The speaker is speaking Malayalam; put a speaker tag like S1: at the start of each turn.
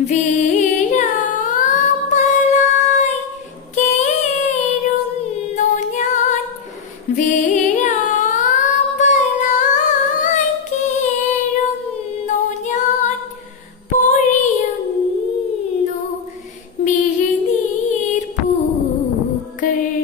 S1: വീഴാമ്പലായി കേഴുന്നു ഞാൻ. വീഴാമ്പലായി കേഴുന്നു ഞാൻ. പൊഴിയുന്നു മിഴിനീർ പൂക്കൾ